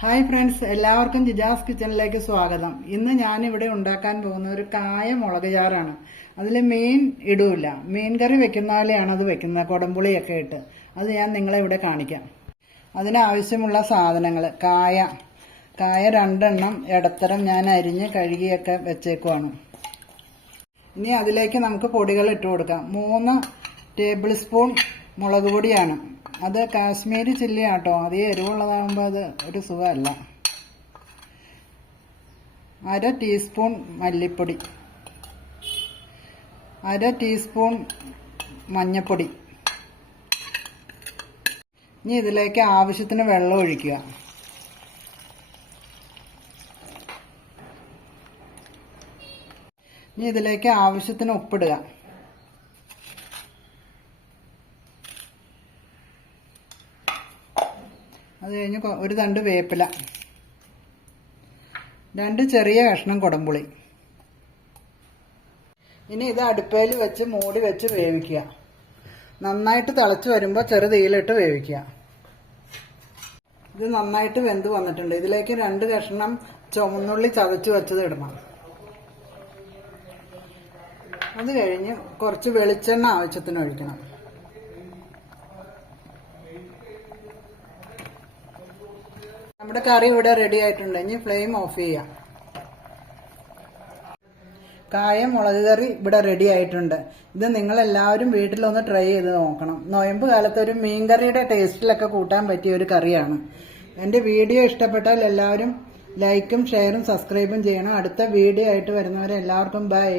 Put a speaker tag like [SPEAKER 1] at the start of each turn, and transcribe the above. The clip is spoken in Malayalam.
[SPEAKER 1] ഹായ് ഫ്രണ്ട്സ് എല്ലാവർക്കും ജിജാസ് കിച്ചണിലേക്ക് സ്വാഗതം. ഇന്ന് ഞാൻ ഇവിടെ ഉണ്ടാക്കാൻ പോകുന്ന ഒരു കായ മുളക് ചാറാണ് അതിൽ മീൻ ഇടൂല മീൻ കറി വെക്കുന്ന പോലെയാണ് അത് വെക്കുന്നത് കുടംപുളിയൊക്കെ ഇട്ട്. അത് ഞാൻ നിങ്ങളെ ഇവിടെ കാണിക്കാം. അതിനാവശ്യമുള്ള സാധനങ്ങൾ കായ. കായ രണ്ടെണ്ണം ഇടത്തരം ഞാൻ അരിഞ്ഞ് കഴുകിയൊക്കെ വെച്ചേക്കുവാണ്. ഇനി അതിലേക്ക് നമുക്ക് പൊടികൾ ഇട്ട് കൊടുക്കാം. മൂന്ന് ടേബിൾ സ്പൂൺ മുളക് പൊടിയാണ്. അത് കാശ്മീരി ചില്ലി ആട്ടോ അതേ എരിവുള്ളതാകുമ്പോൾ അത് ഒരു സുഖമല്ല. അര ടീസ്പൂൺ മല്ലിപ്പൊടി. അര ടീസ്പൂൺ മഞ്ഞൾപ്പൊടി ഇനി ഇതിലേക്ക് ആവശ്യത്തിന് വെള്ളം ഒഴിക്കുക. ഇനി ഇതിലേക്ക് ആവശ്യത്തിന് ഉപ്പിടുക. അത് കഴിഞ്ഞ് ഒരു തണ്ട് വേപ്പില. രണ്ട് ചെറിയ കഷ്ണം കുടംപുളി. ഇനി ഇത് അടുപ്പയിൽ വെച്ച് മൂടി വെച്ച് വേവിക്കുക. നന്നായിട്ട് തിളച്ച് വരുമ്പോൾ ചെറു തീയിലിട്ട് വേവിക്കുക. ഇത് നന്നായിട്ട് വെന്ത് വന്നിട്ടുണ്ട്. ഇതിലേക്ക് രണ്ട് കഷ്ണം ചുമന്നുള്ളി ചതച്ച് വെച്ചത് ഇടണം. അത് കഴിഞ്ഞ് കുറച്ച് വെളിച്ചെണ്ണ ആവശ്യത്തിന് ഒഴിക്കണം. നമ്മുടെ കറി ഇവിടെ റെഡി ആയിട്ടുണ്ട്. ഇനി ഫ്ലെയിം ഓഫ് ചെയ്യാം. കായ മുളക് കറി ഇവിടെ റെഡി ആയിട്ടുണ്ട്. ഇത് നിങ്ങൾ എല്ലാവരും വീട്ടിലൊന്ന് ട്രൈ ചെയ്ത് നോക്കണം. നോയമ്പ് കാലത്ത് ഒരു മീൻകറിയുടെ ടേസ്റ്റിലൊക്കെ കൂട്ടാൻ പറ്റിയ ഒരു കറിയാണ്. എന്റെ വീഡിയോ ഇഷ്ടപ്പെട്ടാൽ എല്ലാവരും ലൈക്കും ഷെയറും സബ്സ്ക്രൈബും ചെയ്യണം. അടുത്ത വീഡിയോ ആയിട്ട് വരുന്നവരെ എല്ലാവർക്കും ബൈ